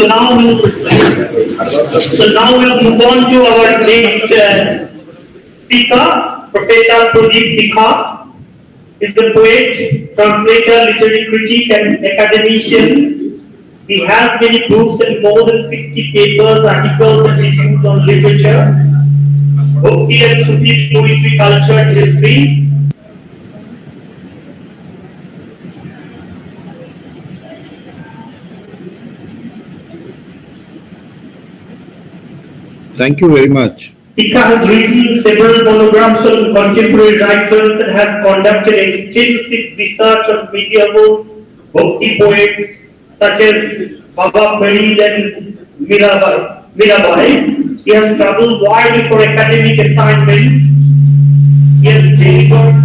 So now we'll move on to our next speaker, Professor Pradeep Dikha. Is the poet, translator, literary critic, and academician. He has many books and more than 60 papers, articles, and reviews on literature, Bhakti and Sufi poetry, culture, and history. Thank you very much. Dikha has written several monographs on contemporary writers and has conducted extensive research on medieval Bhakti poets such as Baba Farid and Mirabai. He has traveled widely for academic assignments. He has delivered.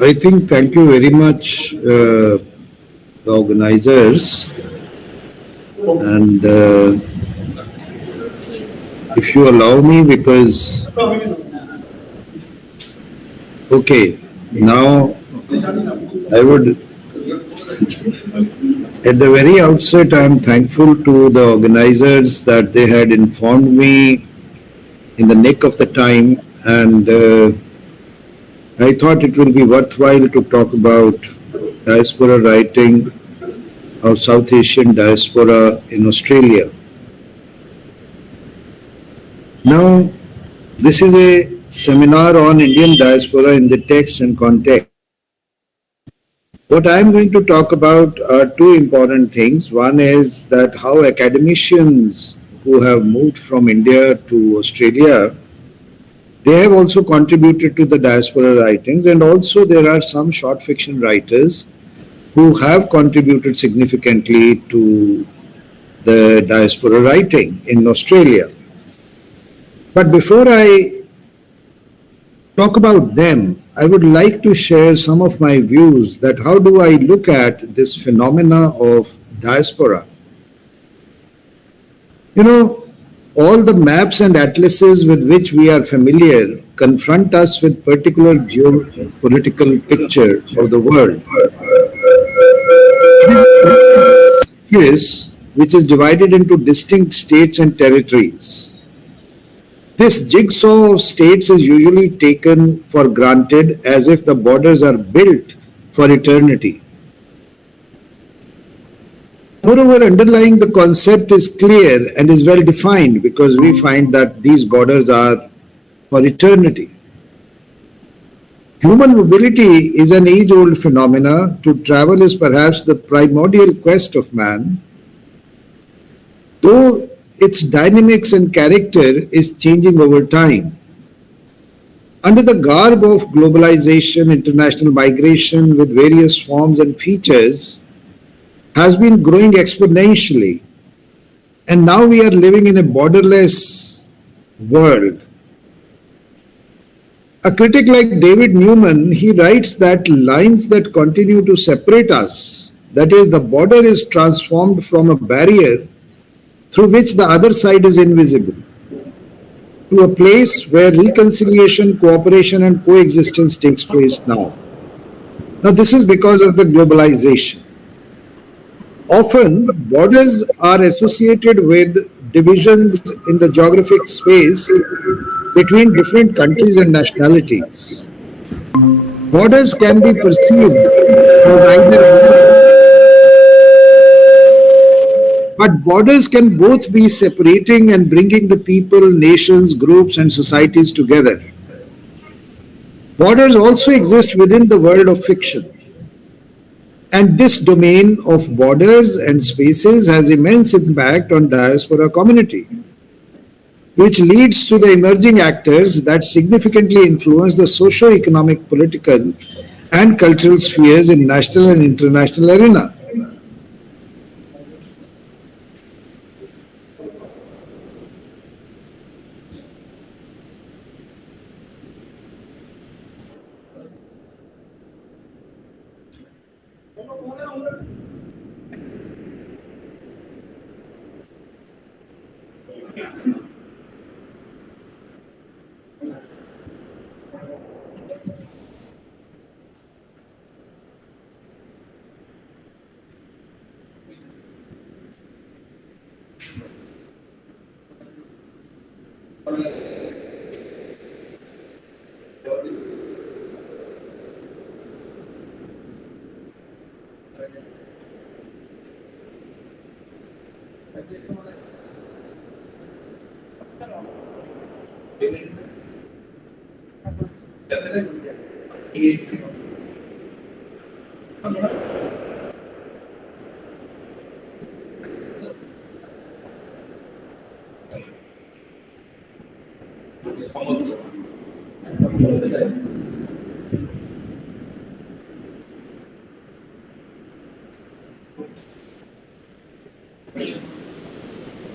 I think thank you very much, the organizers, and if you allow me, because okay, now I would, at the very outset, I am thankful to the organizers that they had informed me in the nick of the time, and I thought it will be worthwhile to talk about diaspora writing of South Asian diaspora in Australia. Now, this is a seminar on Indian diaspora in the text and context. What I am going to talk about are two important things. One is that how academicians who have moved from India to Australia, they have also contributed to the diaspora writings, and also there are some short fiction writers who have contributed significantly to the diaspora writing in Australia. But before I talk about them, I would like to share some of my views that how do I look at this phenomena of diaspora. You know, all the maps and atlases with which we are familiar confront us with particular geopolitical picture of the world. Which is divided into distinct states and territories. This jigsaw of states is usually taken for granted as if the borders are built for eternity. Moreover, underlying the concept is clear and is well defined because we find that these borders are for eternity. Human mobility is an age-old phenomena. To travel is perhaps the primordial quest of man, though its dynamics and character is changing over time. Under the garb of globalization, international migration with various forms and features has been growing exponentially, and now we are living in a borderless world. A critic like David Newman, he writes that lines that continue to separate us, that is, the border is transformed from a barrier through which the other side is invisible, to a place where reconciliation, cooperation, and coexistence takes place now. Now, this is because of the globalization. Often, borders are associated with divisions in the geographic space between different countries and nationalities. Borders can be perceived as either but borders can both be separating and bringing the people, nations, groups, and societies together. Borders also exist within the world of fiction. And this domain of borders and spaces has immense impact on diaspora community, which leads to the emerging actors that significantly influence the socio-economic, political, and cultural spheres in national and international arena.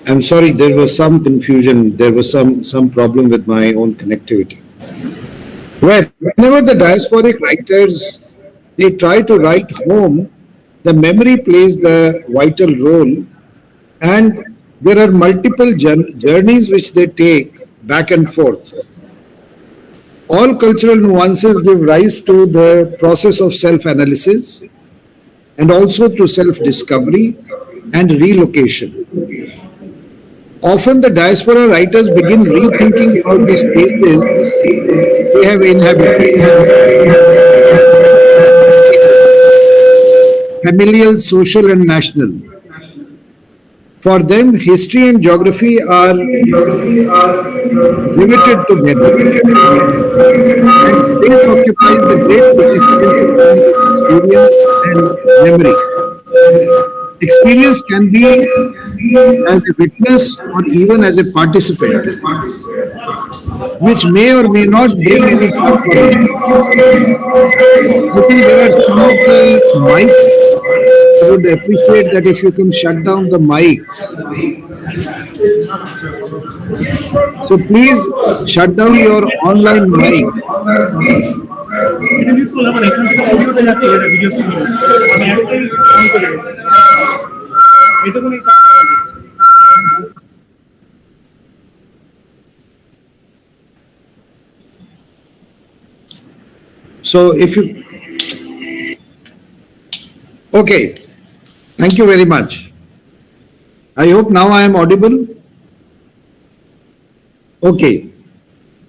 I'm sorry, there was some confusion. There was some problem with my own connectivity. Whenever the diasporic writers they try to write home, the memory plays the vital role, and there are multiple journeys which they take back and forth. All cultural nuances give rise to the process of self-analysis and also to self-discovery and relocation. Often the diaspora writers begin rethinking about the spaces they have inhabited. Familial, social, and national. For them, history and geography are riveted together, and space occupies the great significance of experience and memory. Experience can be as a witness or even as a participant, which may or may not bring any transformation. I think there are some of the mics. I would appreciate that if you can shut down the mics. So please shut down your online mic. So if you, okay, thank you very much. I hope now I am audible. Okay.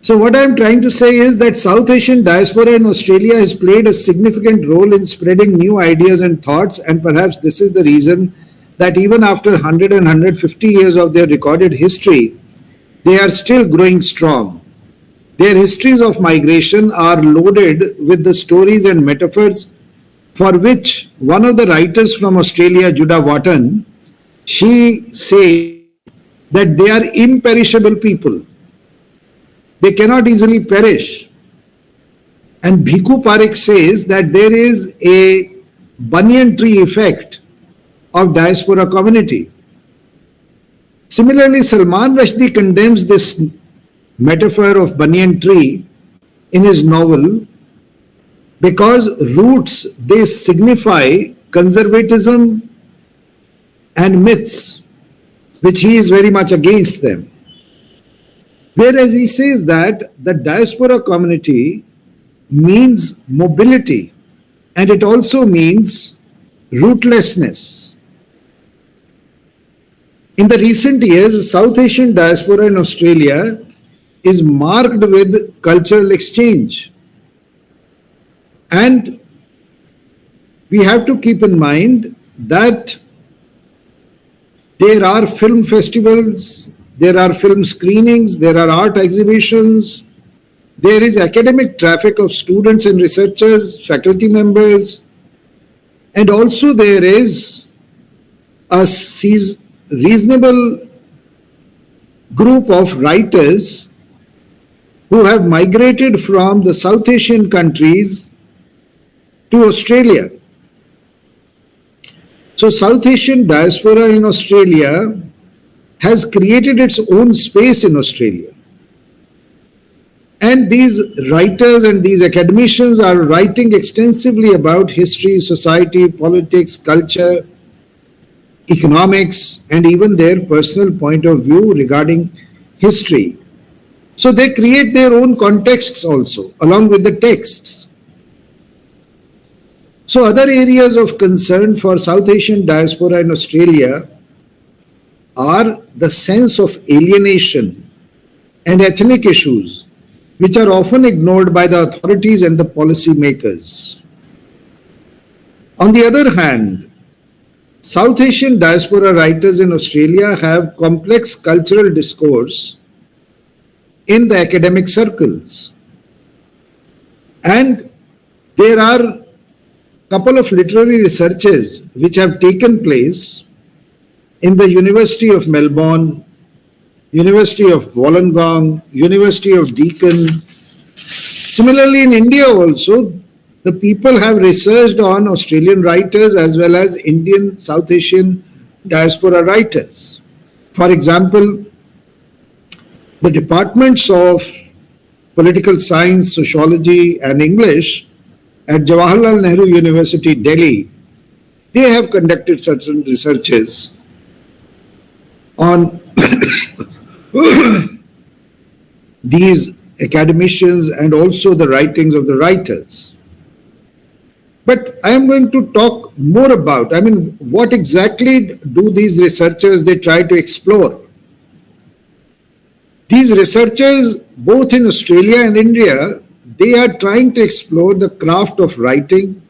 So what I am trying to say is that South Asian diaspora in Australia has played a significant role in spreading new ideas and thoughts, and perhaps this is the reason that even after 100 and 150 years of their recorded history, they are still growing strong. Their histories of migration are loaded with the stories and metaphors for which one of the writers from Australia, Judah Wharton, she says that they are imperishable people. They cannot easily perish. And Bhikkhu Parekh says that there is a banyan tree effect of diaspora community. Similarly, Salman Rushdie condemns this metaphor of banyan tree in his novel because roots, they signify conservatism and myths, which he is very much against them. Whereas he says that the diaspora community means mobility, and it also means rootlessness. In the recent years, South Asian diaspora in Australia is marked with cultural exchange. And we have to keep in mind that there are film festivals, there are film screenings, there are art exhibitions, there is academic traffic of students and researchers, faculty members, and also there is a reasonable group of writers who have migrated from the South Asian countries to Australia. So South Asian diaspora in Australia has created its own space in Australia. And these writers and these academicians are writing extensively about history, society, politics, culture, economics, and even their personal point of view regarding history. So they create their own contexts also, along with the texts. So other areas of concern for South Asian diaspora in Australia are the sense of alienation and ethnic issues, which are often ignored by the authorities and the policy makers. On the other hand, South Asian diaspora writers in Australia have complex cultural discourse in the academic circles. And there are a couple of literary researches which have taken place in the University of Melbourne, University of Wollongong, University of Deakin. Similarly, in India also, the people have researched on Australian writers as well as Indian South Asian diaspora writers. For example, the departments of political science, sociology, and English at Jawaharlal Nehru University, Delhi, they have conducted certain researches on these academicians and also the writings of the writers. But I am going to talk more about, what exactly do these researchers, they try to explore. These researchers, both in Australia and India, they are trying to explore the craft of writing,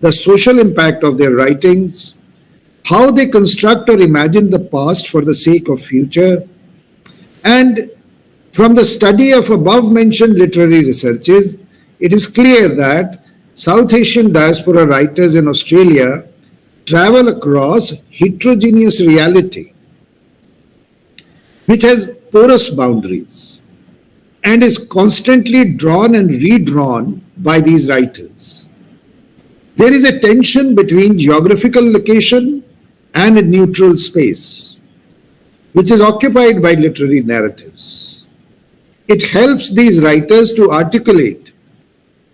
the social impact of their writings, how they construct or imagine the past for the sake of future. And from the study of above-mentioned literary researches, it is clear that South Asian diaspora writers in Australia travel across heterogeneous reality, which has porous boundaries and is constantly drawn and redrawn by these writers. There is a tension between geographical location and a neutral space, which is occupied by literary narratives. It helps these writers to articulate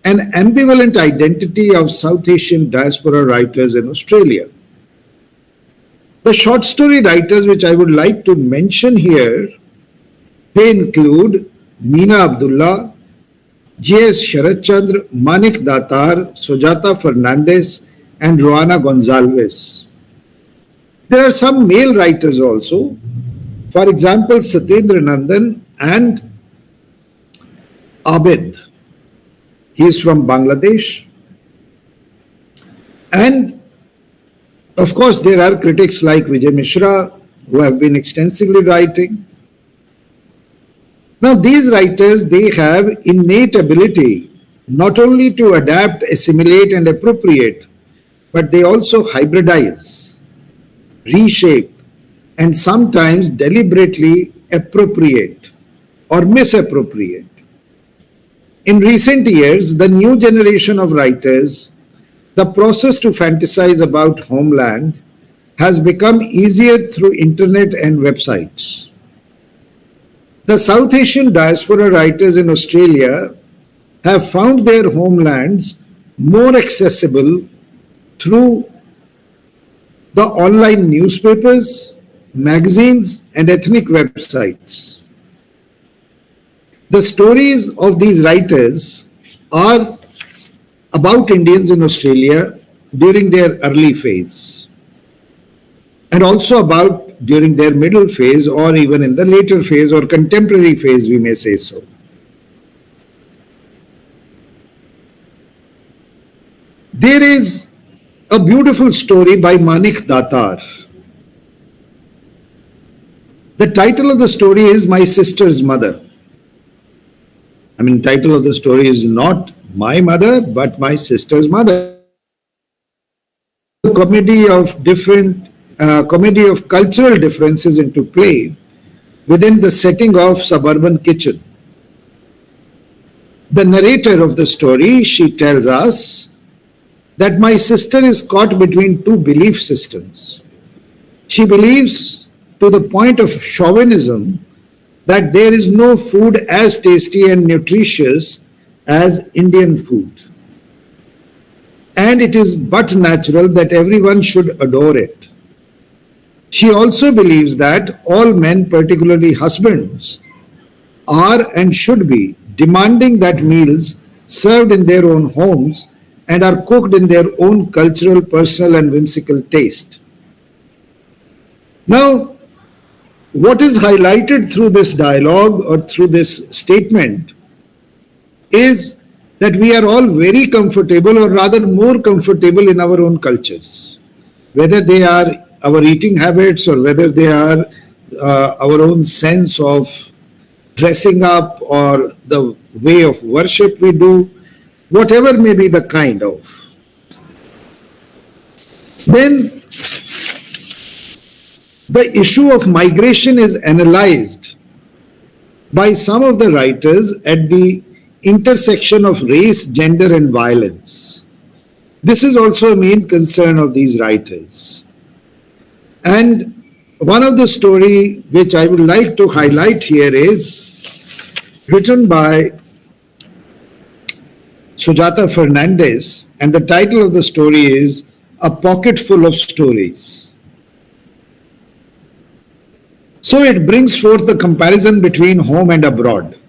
an ambivalent identity of South Asian diaspora writers in Australia. The short story writers which I would like to mention here, they include Meena Abdullah, J.S. Sharat Chandra, Manik Datar, Sujata Fernandez, and Roana Gonzalez. There are some male writers also, for example, Satyendra Nandan and Abid. He is from Bangladesh. And of course, there are critics like Vijay Mishra who have been extensively writing. Now, these writers, they have innate ability not only to adapt, assimilate, and appropriate, but they also hybridize, reshape, and sometimes deliberately appropriate or misappropriate. In recent years, the new generation of writers, the process to fantasize about homeland has become easier through internet and websites. The South Asian diaspora writers in Australia have found their homelands more accessible through the online newspapers, magazines, and ethnic websites. The stories of these writers are about Indians in Australia during their early phase, and also about during their middle phase or even in the later phase or contemporary phase, we may say so. There is a beautiful story by Manik Datar. The title of the story is My Sister's Mother. I mean, title of the story is not My Mother, but My Sister's Mother. Comedy of cultural differences into play within the setting of suburban kitchen. The narrator of the story, she tells us that my sister is caught between two belief systems. She believes to the point of chauvinism that there is no food as tasty and nutritious as Indian food. And it is but natural that everyone should adore it. She also believes that all men, particularly husbands, are and should be demanding that meals served in their own homes and are cooked in their own cultural, personal, and whimsical taste. Now, what is highlighted through this dialogue or through this statement is that we are all very comfortable, or rather more comfortable, in our own cultures, whether they are our eating habits or whether they are our own sense of dressing up or the way of worship we do, whatever may be the kind of. Then the issue of migration is analyzed by some of the writers at the intersection of race, gender, and violence. This is also a main concern of these writers. And one of the story which I would like to highlight here is written by Sujata Fernandez, and the title of the story is A Pocket Full of Stories. So it brings forth the comparison between home and abroad.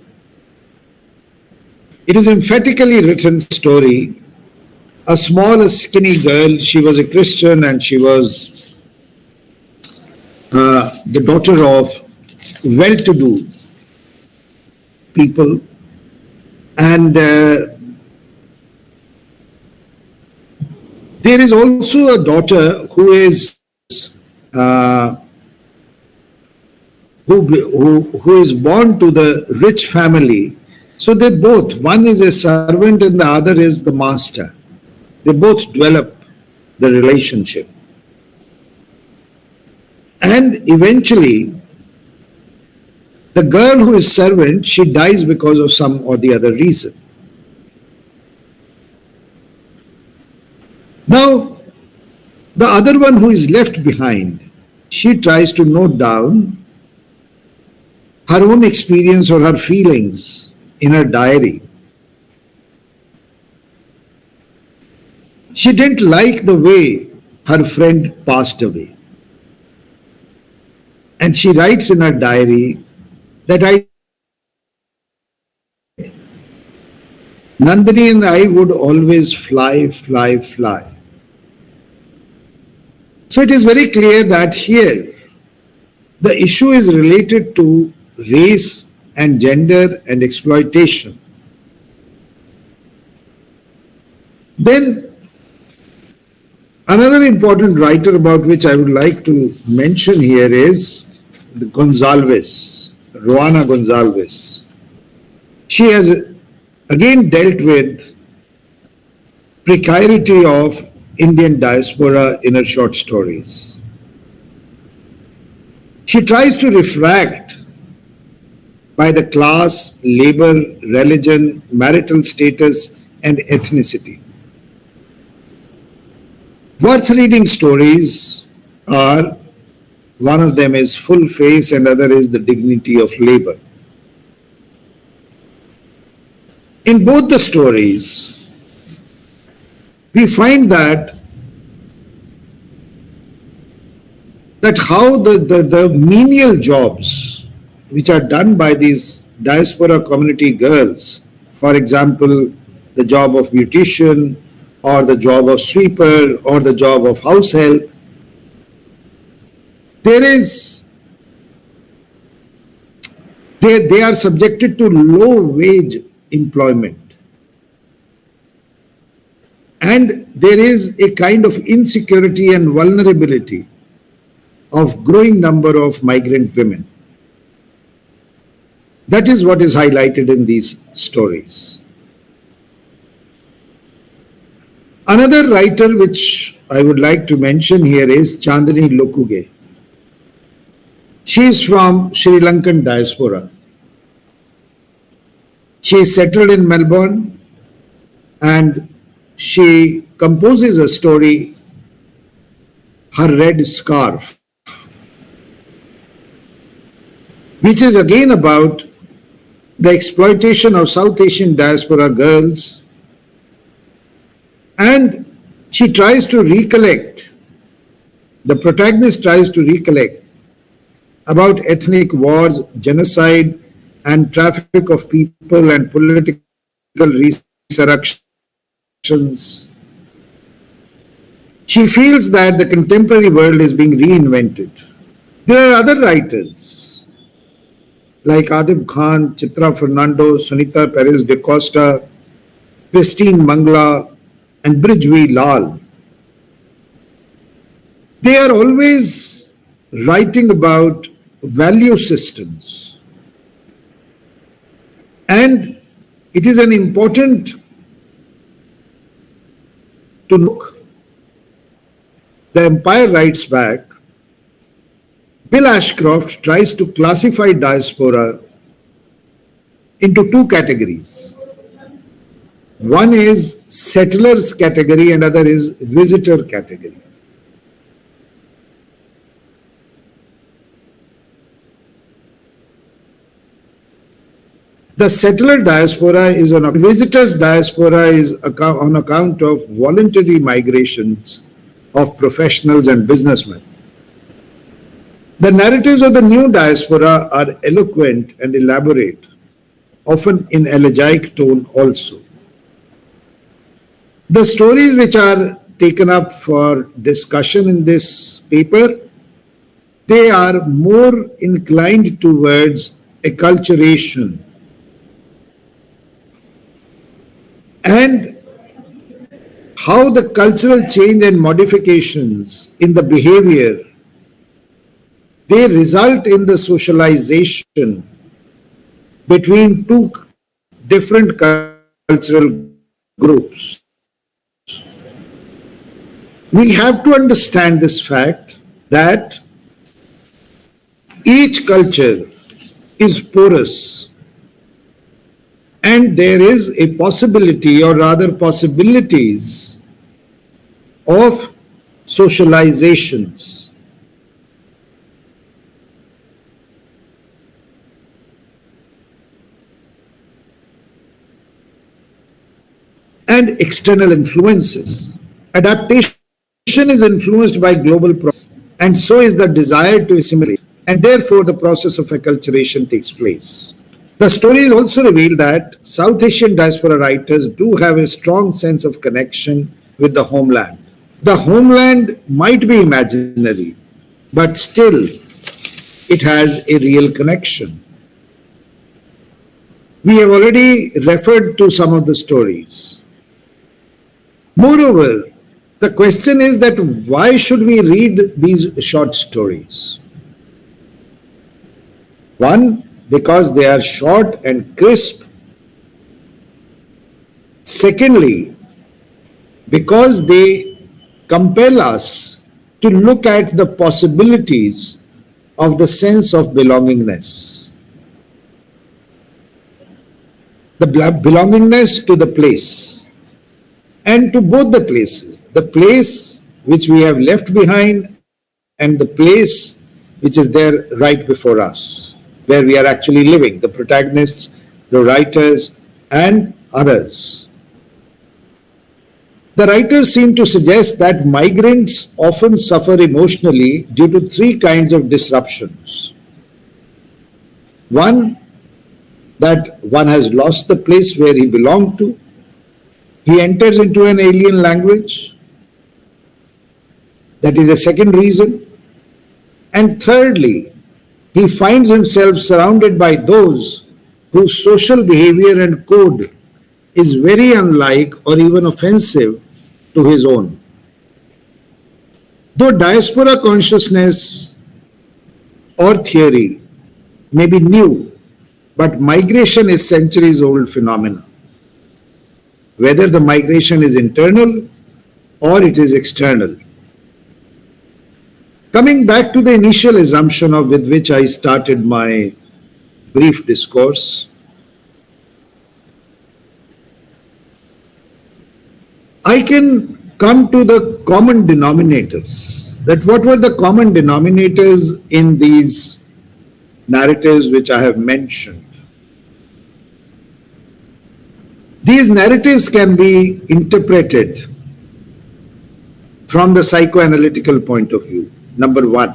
It is emphatically written story. A small, skinny girl, she was a Christian and she was the daughter of well-to-do people. And there is also a daughter who is who is born to the rich family. So they both, one is a servant and the other is the master. They both develop the relationship. And eventually, the girl who is servant, she dies because of some or the other reason. Now, the other one who is left behind, she tries to note down her own experience or her feelings in her diary. She didn't like the way her friend passed away. And she writes in her diary that Nandini and I would always fly, fly, fly. So it is very clear that here the issue is related to race and gender and exploitation. Then another important writer about which I would like to mention here is Gonzalez, Roana Gonzalez. She has again dealt with precarity of Indian diaspora in her short stories. She tries to refract by the class, labor, religion, marital status, and ethnicity. Worth reading stories are, one of them is Full Face and other is The Dignity of Labor. In both the stories, we find that how the menial jobs which are done by these diaspora community girls, for example, the job of beautician, or the job of sweeper, or the job of house help. They are subjected to low wage employment. And there is a kind of insecurity and vulnerability of growing number of migrant women. That is what is highlighted in these stories. Another writer which I would like to mention here is Chandani Lokuge. She is from Sri Lankan diaspora. She is settled in Melbourne and she composes a story, Her Red Scarf, which is again about the exploitation of South Asian diaspora girls, and she tries to recollect, the protagonist tries to recollect about ethnic wars, genocide, and traffic of people and political resurrections. She feels that the contemporary world is being reinvented. There are other writers like Adib Khan, Chitra Fernando, Sunita Perez de Costa, Christine Mangla, and Brijvi Lal. They are always writing about value systems. And it is an important to look. The Empire writes back, Bill Ashcroft tries to classify diaspora into two categories. One is settlers category and other is visitor category. The settler diaspora is on visitors diaspora is on account of voluntary migrations of professionals and businessmen. The narratives of the new diaspora are eloquent and elaborate, often in elegiac tone also. The stories which are taken up for discussion in this paper, they are more inclined towards acculturation and how the cultural change and modifications in the behavior, they result in the socialization between two different cultural groups. We have to understand this fact that each culture is porous and there is a possibility or rather possibilities of socializations. And external influences. Adaptation is influenced by global process, and so is the desire to assimilate, and therefore the process of acculturation takes place. The stories also reveal that South Asian diaspora writers do have a strong sense of connection with the homeland. The homeland might be imaginary, but still it has a real connection. We have already referred to some of the stories. Moreover, the question is that why should we read these short stories? One, because they are short and crisp. Secondly, because they compel us to look at the possibilities of the sense of belongingness. The belongingness to the place and to both the places. The place which we have left behind and the place which is there right before us, where we are actually living, the protagonists, the writers, and others. The writers seem to suggest that migrants often suffer emotionally due to three kinds of disruptions. One, that one has lost the place where he belonged to. He enters into an alien language. That is a second reason. And thirdly, he finds himself surrounded by those whose social behavior and code is very unlike or even offensive to his own. Though diaspora consciousness or theory may be new, but migration is centuries old phenomena. Whether the migration is internal or it is external. Coming back to the initial assumption of with which I started my brief discourse, I can come to the common denominators. That what were the common denominators in these narratives which I have mentioned? These narratives can be interpreted from the psychoanalytical point of view, number one.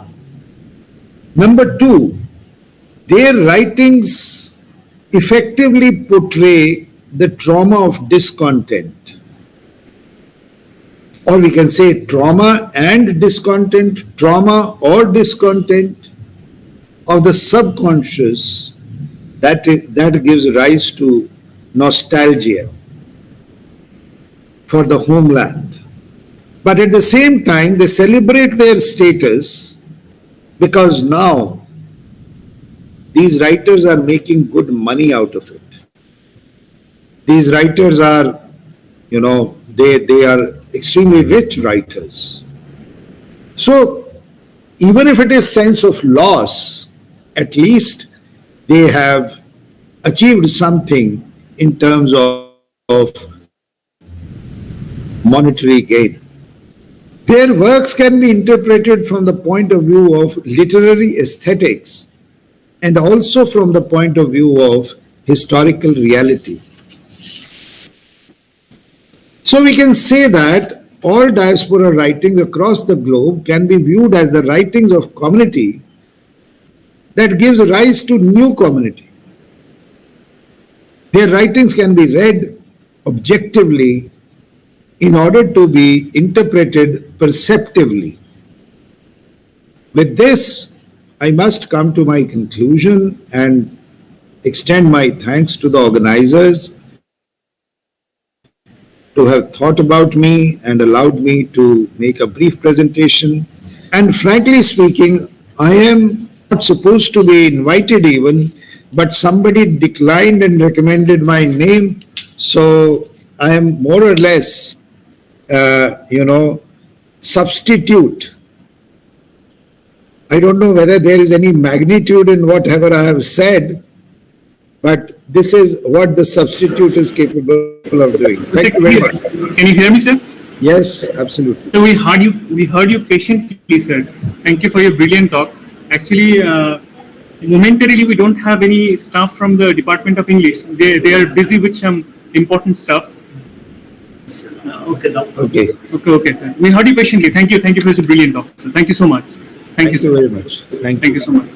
Number two, their writings effectively portray the trauma of discontent. Or we can say trauma and discontent, trauma or discontent of the subconscious that gives rise to nostalgia for the homeland. But at the same time, they celebrate their status because now these writers are making good money out of it. These writers are, they are extremely rich writers. So even if it is sense of loss, at least they have achieved something in terms of monetary gain. Their works can be interpreted from the point of view of literary aesthetics and also from the point of view of historical reality. So we can say that all diaspora writings across the globe can be viewed as the writings of community that gives rise to new community. Their writings can be read objectively in order to be interpreted perceptively. With this, I must come to my conclusion and extend my thanks to the organizers to have thought about me and allowed me to make a brief presentation. And frankly speaking, I am not supposed to be invited even, but somebody declined and recommended my name. So I am more or less, substitute. I don't know whether there is any magnitude in whatever I have said, but this is what the substitute is capable of doing. Thank you very much. Can you hear me, sir? Yes, absolutely. So we heard you patiently, sir. Thank you for your brilliant talk. Actually, momentarily we don't have any staff from the Department of English. They are busy with some important stuff. Okay, sir. We heard you patiently. Thank you for your brilliant talk, sir. Thank you so much. Thank you very much. Thank you so much.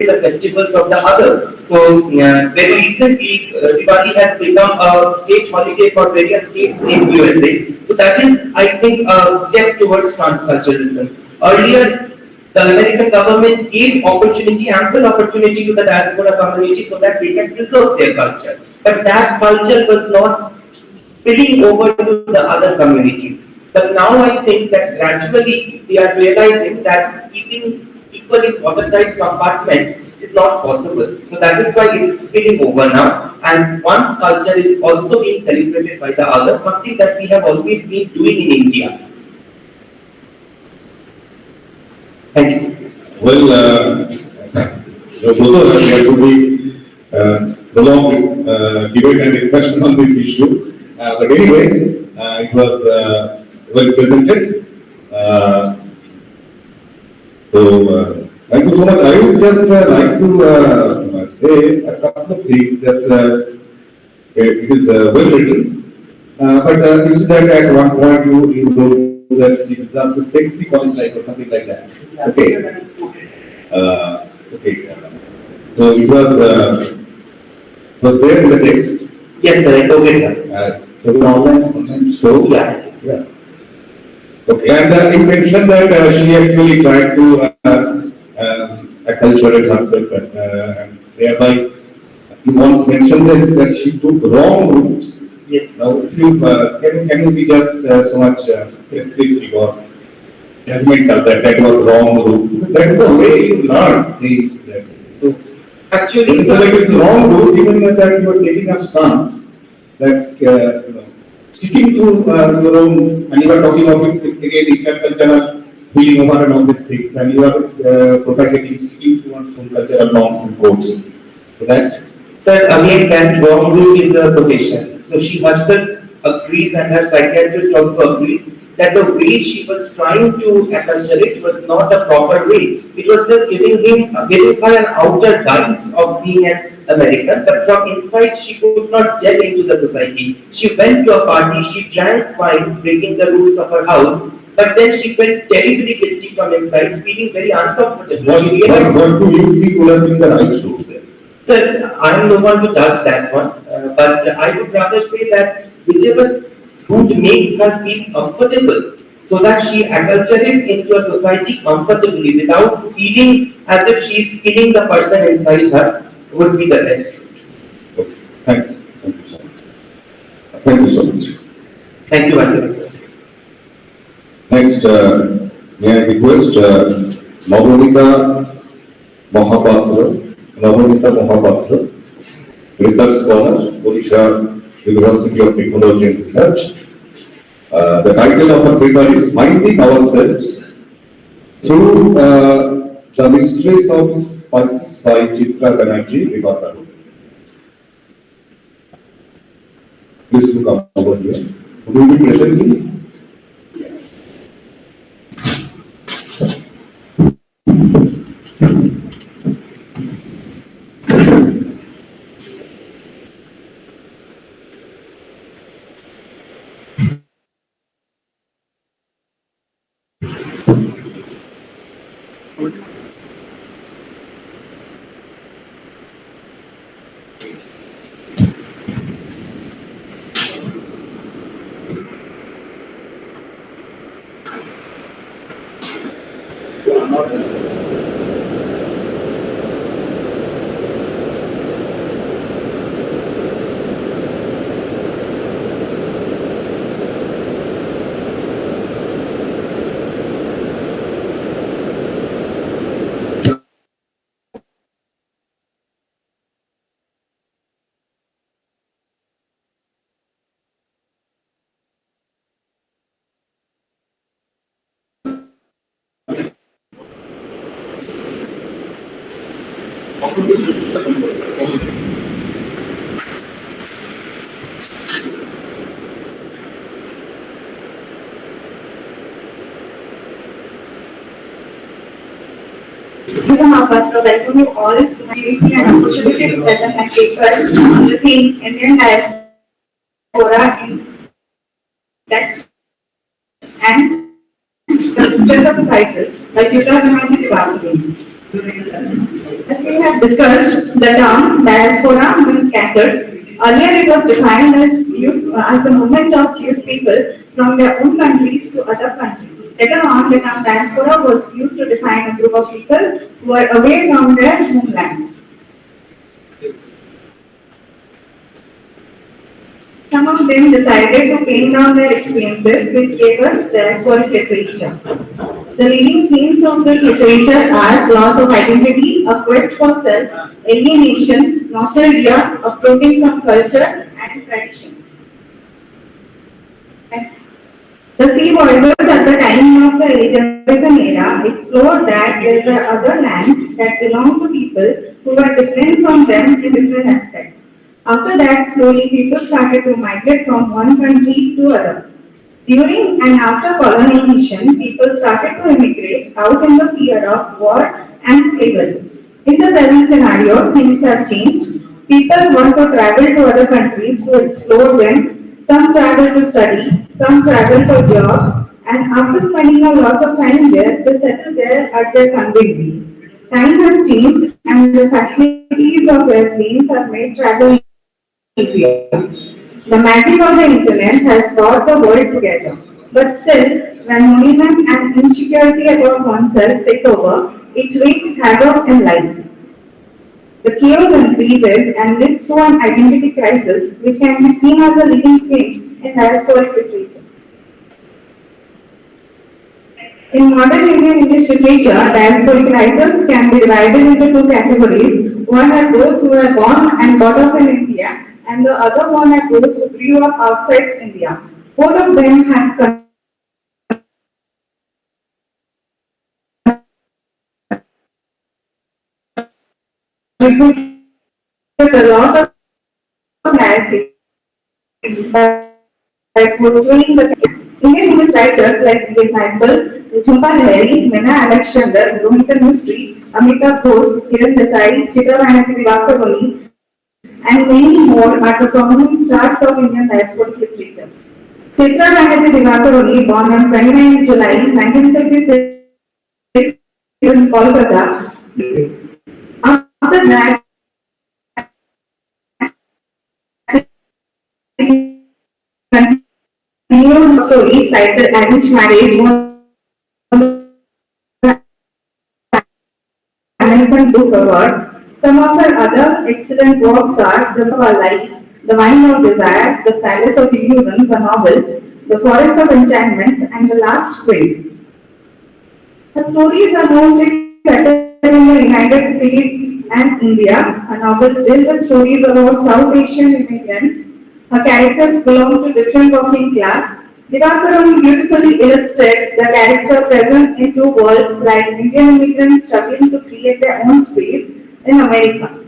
The festivals of the other. So very recently, Diwali has become a state holiday for various states in USA. So that is, I think, a step towards transculturalism. Earlier, the American government gave opportunity, ample opportunity to the diaspora community so that they can preserve their culture. But that culture was not spilling over to the other communities. But now I think that gradually we are realizing that keeping people in watertight compartments is not possible. So that is why it's spilling over now. And one's culture is also being celebrated by the other, something that we have always been doing in India. Thank you. Well, both of us here to be prolonged debate and discussion on this issue. But anyway, it was well presented. Thank you so much. I would just like to say a couple of things that it is well written. But you said that at one point you wrote that she becomes a sexy college life or something like that. Okay. Okay. So it was there in the text. Yes, sir, I quoted her. So online show. Yeah, yes. Yeah. Okay, and you mentioned that she actually tried to acculturate herself, and thereby you once mentioned that she took wrong routes. Yes. Now, if you can you be just so much prescriptive or judgmental that was wrong route? That's the way you learn things. Actually, so like it's wrong route, even that you are taking a stance that sticking to your own, and you are talking of it again, intercultural spilling over and all these things, and you are propagating sticking to one's own cultural norms and codes. So that. Sir, again, that wrong route is a quotation. So she herself agrees, and her psychiatrist also agrees that the way she was trying to acculturate was not a proper way. It was just giving her an outer guise of being an American, but from inside she could not gel into the society. She went to a party, she drank wine, breaking the rules of her house, but then she felt terribly guilty from inside, feeling very uncomfortable. What do you think would have been the right route there? Sir, I am no one to judge that one, but I would rather say that whichever food makes her feel comfortable, so that she acculturates into a society comfortably without feeling as if she is killing the person inside her, would be the best route. Okay. Thank you. Thank you so much. Thank you so much. Thank you once again, sir. Next, may I request Mahavidyalaya Mahapatra, research scholar, Odisha University of Technology and Research. The title of her paper is Minding Ourselves Through the Mysteries of Spices by Chitra Banerjee Divakar. Please to come over here. Will you be presenting? Mahavidyalaya welcome you all to my meeting and opportunity to present my paper on the theme Indian diaspora in text and the stress of crisis by Chitra Banerjee Divakar. As we have discussed, the term diaspora means scattered. Earlier it was defined as the movement of Jewish people from their own countries to other countries. Later on, the term diaspora was used to define a group of people who are away from their homeland. Some of them decided to paint down their experiences, which gave us diasporic literature. The leading themes of this literature are loss of identity, a quest for self, alienation, nostalgia, uprooting from culture and traditions. The sea voyagers at the time of the Elizabethan era explored that there were other lands that belonged to people who were different from them in different aspects. After that, slowly people started to migrate from one country to other. During and after colonization, people started to immigrate out in the fear of war and slavery. In the present scenario, things have changed. People want to travel to other countries to explore them. Some travel to study, some travel for jobs, and after spending a lot of time there, they settle there at their convenience. Time has changed, and the facilities of airplanes have made travel easier. The magic of the internet has brought the world together. But still, when loneliness and insecurity about oneself take over, it wreaks havoc in lives. The chaos increases and leads to an identity crisis, which can be seen as a leading theme in diasporic literature. In modern Indian English literature, diasporic writers can be divided into two categories. One are those who were born and brought up in India, and the other one are those who grew up outside India. Both of them have contributed a lot of narratives by portraying the Indian English writers like for example Jhumpa Lahiri, Meena Alexander, Rohita Mistry, Amita Ghosh, Kiran Desai, Chitra Banerjee Divakar, and many more are the prominent stars of Indian diasporic literature. Chitra Banerjee Divakar, born on 29 July 1936 in Kolkata. After that, stories titled Arranged Marriage won the American Book Award. Some of her other excellent works are The Book of Our Lives, The Wine of Desire, The Palace of Illusions, a novel, The Forest of Enchantments, and The Last Queen. Her stories are mostly set in the United States and India. Her novels deal with stories about South Asian immigrants. Her characters belong to different working class. Divakaruni beautifully illustrates the character present in two worlds like Indian immigrants struggling to create their own space in America.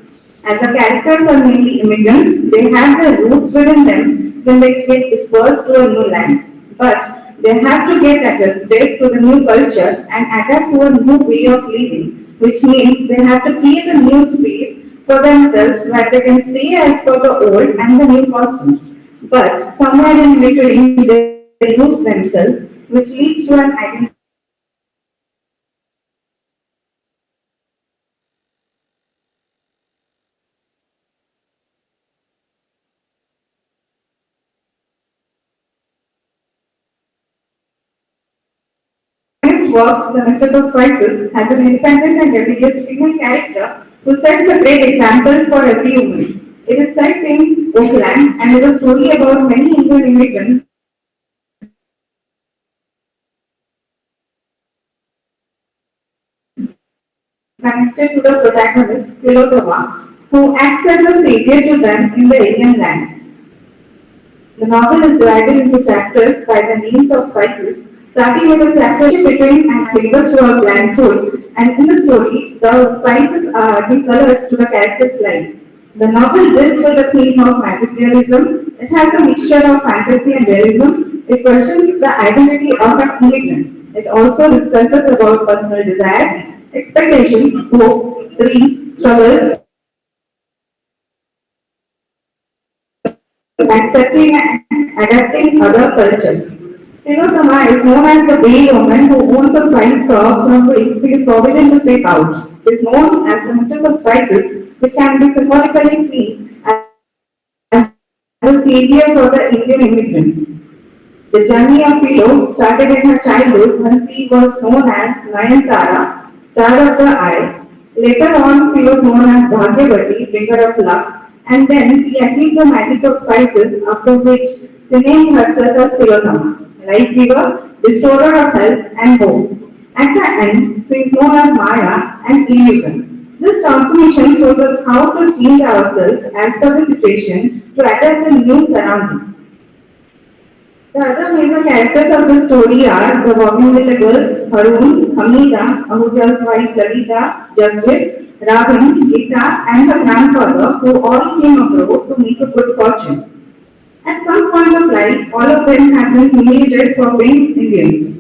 As the characters are mainly immigrants, they have their roots within them when they get dispersed to a new land. But they have to get adjusted to the new culture and adapt to a new way of living, which means they have to create a new space for themselves where they can stay as per the old and the new costumes. But somewhere in between, they lose themselves, which leads to an identity next works, The Mistress of Spices, has an independent and rebellious female character who sets a great example for every woman. It is set in Oakland and is a story about many Indian immigrants connected to the protagonist, Philotoma, who acts as a savior to them in the alien land. The novel is divided into chapters by the names of spices, starting with a chapter between and flavors to our bland food, and in the story, the spices are the colors to the characters' lives. The novel deals with the theme of magic realism. It has a mixture of fantasy and realism. It questions the identity of an immigrant. It also discusses about personal desires, expectations, hope, dreams, struggles, accepting and adapting other cultures. Tilotama is known as the Bay woman who owns a spice shop from which she is forbidden to step out. She is known as the Mistress of Spices, which can be symbolically seen as the savior for the Indian immigrants. The journey of Philo started in her childhood when she was known as Nayantara, star of the eye. Later on, she was known as Bhagyavati, bringer of luck, and then she achieved the magic of spices, after which she named herself as Tilotama, life giver, restorer of health and hope. At the end, she is known as Maya and illusion. This transformation shows us how to change ourselves as per the situation to adapt to new surroundings. The other major characters of the story are the working little girls, Harun, Hamida, Ahuja's wife Lalita, Jagjit, Ravin, Gita, and her grandfather, who all came abroad to make a good fortune. At some point of life, all of them have been humiliated for being Indians.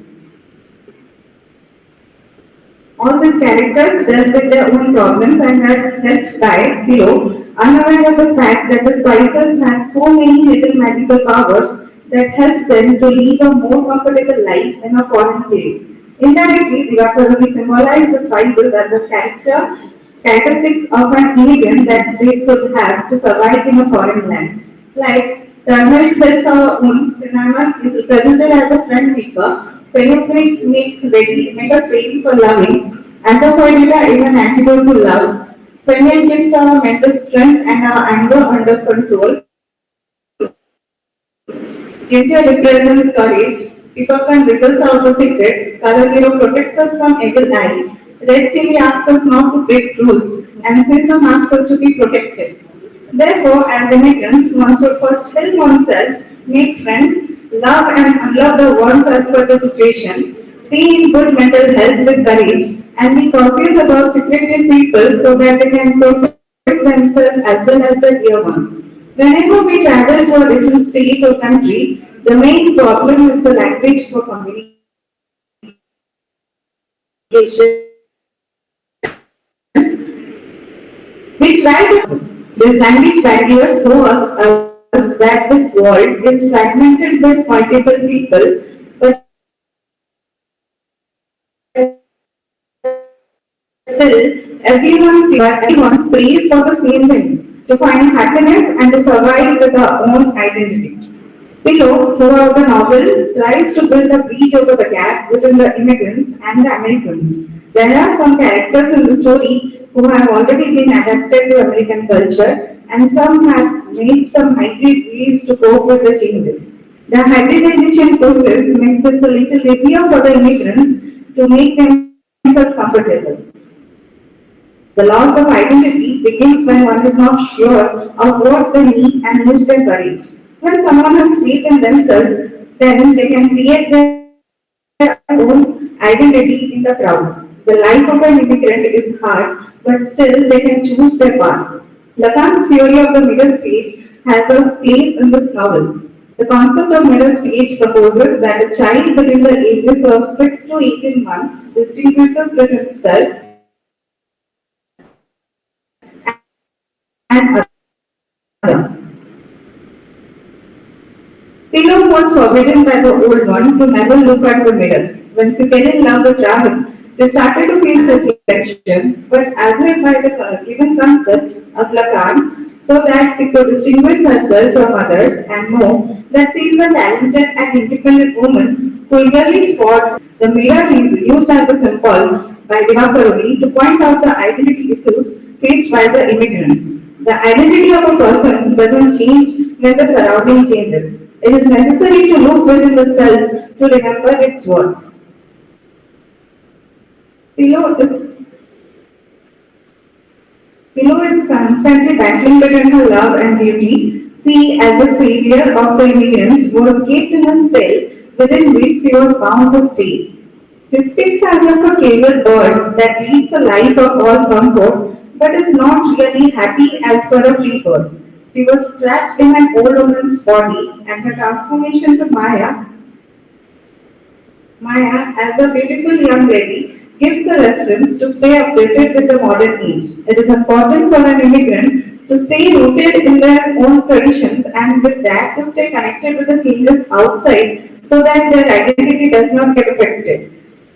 All these characters dealt with their own problems and were helped by Philo, unaware of the fact that the spices had so many little magical powers that helped them to lead a more comfortable life in a foreign place. Indirectly, Divakaruni symbolized the spices as the characteristics of an immigrant that they should have to survive in a foreign land. Like turmeric helps our wounds, cinnamon is represented as a friend maker, fenugreek make us ready for loving, asafoetida is an antidote to love, fennel gives our mental strength and our anger under control, ginger represents courage, peppercorn ripples out the secrets, color zero protects us from evil eye, red chili asks us not to break rules, and sesame asks us to be protected. Therefore, as immigrants, one should first help oneself, make friends, love and unlove the ones as per the situation, stay in good mental health with courage, and be cautious about secretive people so that they can protect themselves as well as the dear ones. Whenever we travel to a different state or country, the main problem is the language for communication. We try to these language barriers show us that this world is fragmented with multiple people, but still everyone prays for the same things, to find happiness and to survive with our own identity. Pillow, throughout the novel, tries to build a bridge over the gap between the immigrants and the Americans. There are some characters in the story who have already been adapted to American culture, and some have made some hybrid ways to cope with the changes. The hybridization process makes it a little easier for the immigrants to make themselves comfortable. The loss of identity begins when one is not sure of what they need and lose their courage. When someone has faith in themselves, then they can create their own identity in the crowd. The life of an immigrant is hard, but still they can choose their paths. Lacan's theory of the middle stage has a place in this novel. The concept of middle stage proposes that a child between the ages of 6 to 18 months distinguishes between itself and other. Taylor was forbidden by the old one to never look at the mirror. When she fell in love with Rahul, she started to feel reflection, but annoyed by the given concept of Lacan, so that she could distinguish herself from others and know that she is a talented and independent woman who eagerly fought. The mirror is used as a symbol by Diaspora to point out the identity issues faced by the immigrants. The identity of a person doesn't change when the surrounding changes. It is necessary to look within the self to remember its worth. Philo is constantly battling between her love and duty. She, as a savior of the immigrants, was kept in a cell within which she was bound to stay. She speaks as of a cable bird that leads a life of all comfort, but is not really happy as per a free bird. She was trapped in an old woman's body, and her transformation to Maya, as a beautiful young lady, gives the reference to stay updated with the modern age. It is important for an immigrant to stay rooted in their own traditions and with that to stay connected with the changes outside so that their identity does not get affected.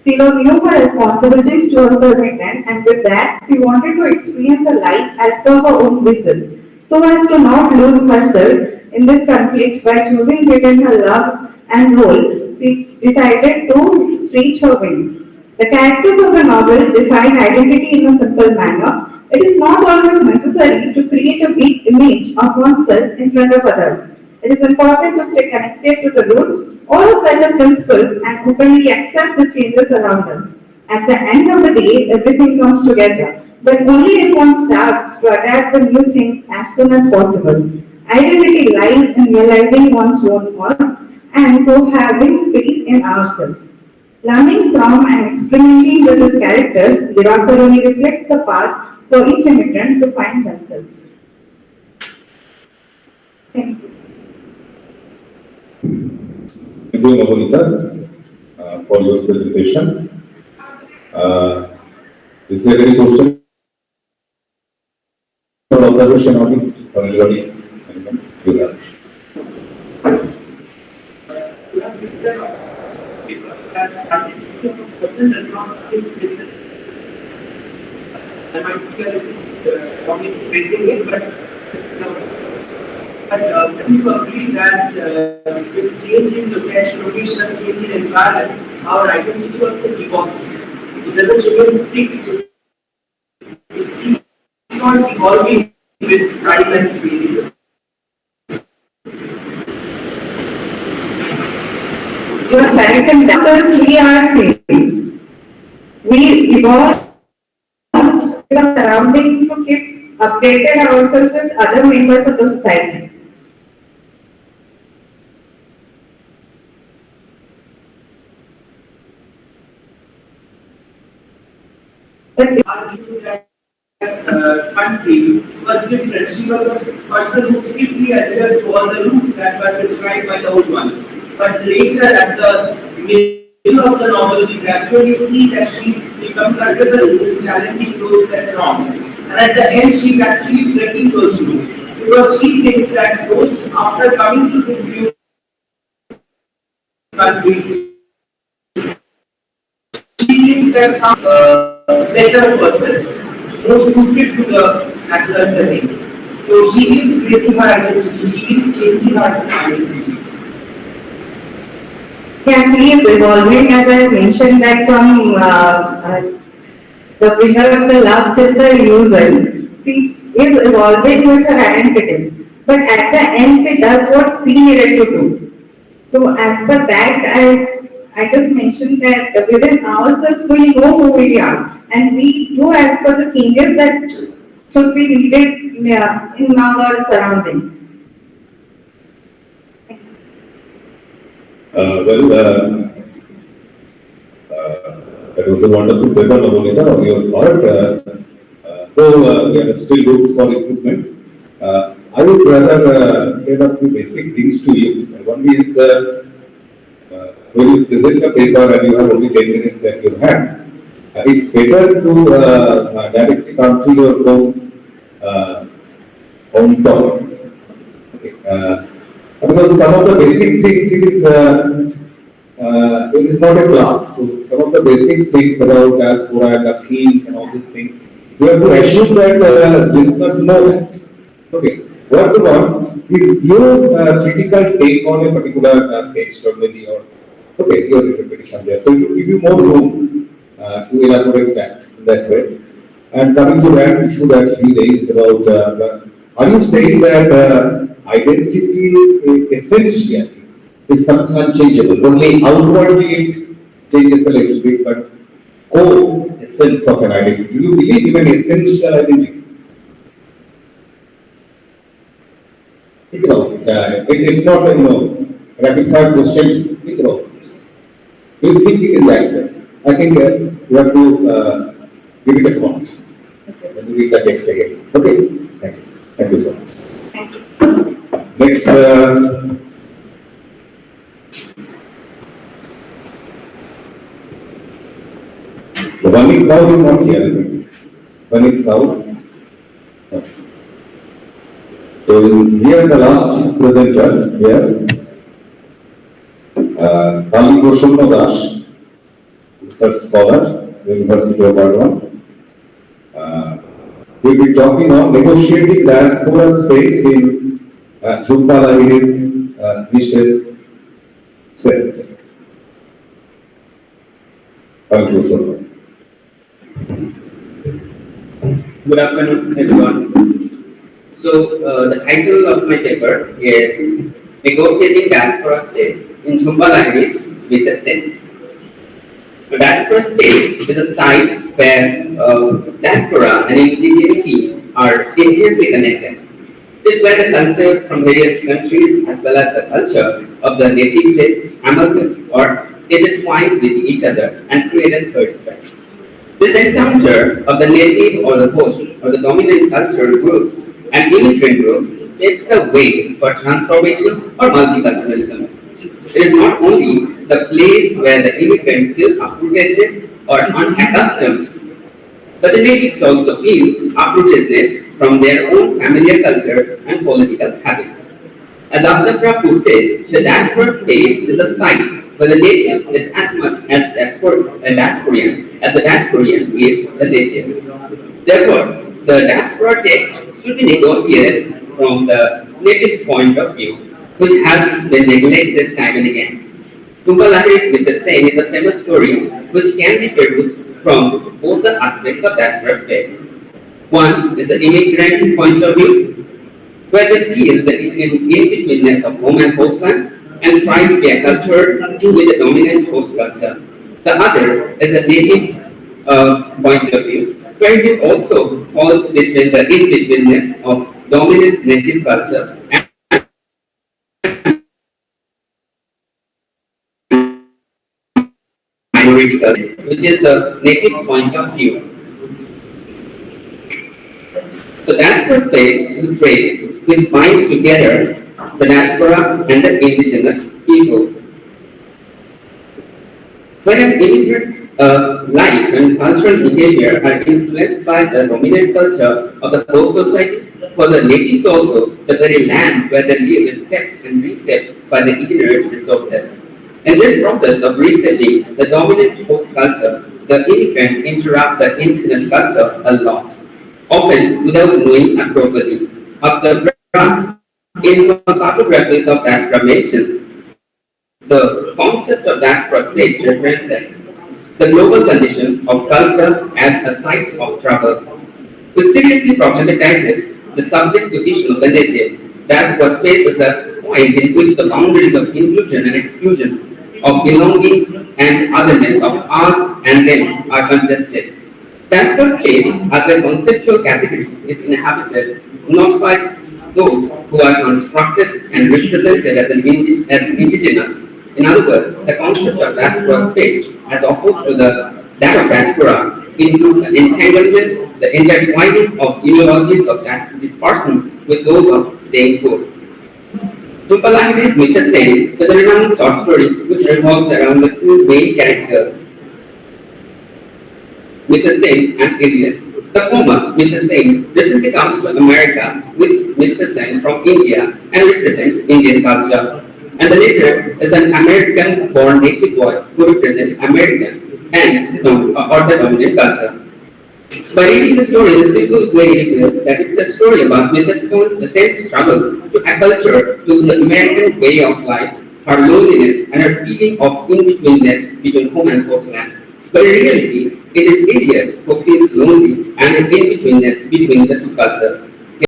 Philo knew her responsibilities towards the immigrant and with that she wanted to experience a life as per her own wishes so as to not lose herself in this conflict by choosing between her love and role. She decided to stretch her wings. The characters of the novel define identity in a simple manner. It is not always necessary to create a big image of oneself in front of others. It is important to stay connected to the roots or a set of principles and openly accept the changes around us. At the end of the day, everything comes together, but only if one starts to adapt the new things as soon as possible. Identity lies in realizing one's own worth and to having faith in ourselves. Learning from and experimenting with his characters, Diaspora reflects a path for each immigrant to find themselves. Thank you. Thank you, Mahavidyalaya, for your presentation. Is there any question or observation on it from anybody? You have. Person does not think I might be a little praising it, but do you agree that with changing the cash location, changing environment, our identity also evolves? It doesn't remain fixed. It keeps on evolving with time and space. You are correct, and that's we are saying. We evolve with the surrounding to keep updated ourselves with other members of the society. But country was different. She was a person who strictly adhered to all the rules that were prescribed by the old ones. But later, at the middle of the novel, we gradually see that she's become comfortable with challenging those set norms. And at the end, she's actually breaking those rules. Because she thinks that those, after coming to this new country, she thinks there's some better person more suited to the natural settings. So she is creating her identity, she is changing her identity. Yeah, he is evolving as I mentioned that from the bringer of the love till the user. She is evolving with her identities. But at the end she does what she needed to do. So as per that I just mentioned that within ourselves we know who we are and we do as per the changes that should be needed in our surroundings. Well, that was a wonderful paper, Namonita, on your part. Though we are still looking for improvement, I would rather tell a few basic things to you. One is when you present a paper and you have only 10 minutes at your hand, it's better to directly come to your own topic. Okay. Because some of the basic things it is not a class. So some of the basic things about diaspora and the themes and all these things, you have to assume that listeners know that. Okay. What you want is your critical take on a particular text or maybe your your interpretation there. So it will give you more room to elaborate that way. And coming to that issue that he raised about, are you saying that identity essentially is something unchangeable? Only outwardly it changes a little bit, but core essence of an identity. Do you believe in an essential identity? It's not a rapid fire question. Think about it. Do you think it is that way? I think you have to give it a thought. When you read the text again. Okay? Thank you. Thank you so much. Next, Vanit Rao is not here. Vanit Rao. So here the last presenter here, Kali Prashanna Das, research scholar, University of Bardwan. We'll be talking on negotiating diaspora space in Jhumpa Lahiri's vicious sense. Good afternoon, everyone. So, the title of my paper is Negotiating Diaspora Space in Jhumpa Lahiri's vicious sense. The diaspora space is a site where diaspora and indigeneity are intensely connected. It is where the cultures from various countries as well as the culture of the native place amalgam or intertwines with each other and create a third space. This encounter of the native or the host or the dominant cultural groups and immigrant groups paves the way for transformation or multiculturalism. It is not only the place where the immigrants feel uprootedness or unaccustomed, but the natives also feel uprootedness from their own familiar culture and political habits. As Dr. Prabhu said, the diaspora space is a site where the native is as much as a diasporian as the diasporian is a native. Therefore, the diaspora text should be negotiated from the native's point of view, which has been neglected time and again. Jhumpa Lahiri's Mrs. Sen is a famous story which can be produced from both the aspects of diaspora space. One is the immigrant's point of view, where they feel the in-betweenness of home and hostland and try to be acculturated with the dominant host culture. The other is the native's point of view, where it also falls between the in-betweenness of dominant native cultures and minority culture, which is the native's point of view. So diaspora space is a thread which binds together the diaspora and the indigenous people. When an immigrant's life and cultural behavior are influenced by the dominant culture of the host society, for the natives also, the very land where they live is kept and reshaped by the inherent resources. In this process of reshaping the dominant host culture, the immigrant interrupts the indigenous culture a lot, often without knowing appropriately. In the cartographies of diaspora mentions The concept of diaspora space references the global condition of culture as a site of travel, which seriously problematizes the subject position of the native. Diaspora space is a point in which the boundaries of inclusion and exclusion, of belonging and otherness, of us and them are contested. Diaspora space as a conceptual category is inhabited not by those who are constructed and represented as indigenous. In other words, the concept of diaspora space, as opposed to that of diaspora, includes the entanglement, the intertwining of genealogies of dispersion with those of staying put. Tupalahiri's Mrs. Sen is a renowned short story which revolves around the two main characters, Mrs. Sen and Idiot. The former, Mrs. Sen, recently comes to America with Mr. Sen from India and represents Indian culture. And the latter is an American-born native boy who represents American and or the dominant culture. By reading the story in a simple way, it reveals that it's a story about Mrs. Sen's struggle to acculture to the American way of life, her loneliness, and her feeling of in-betweenness between home and postland. But in reality, it is Idiot who feels lonely and in in-betweenness between the two cultures.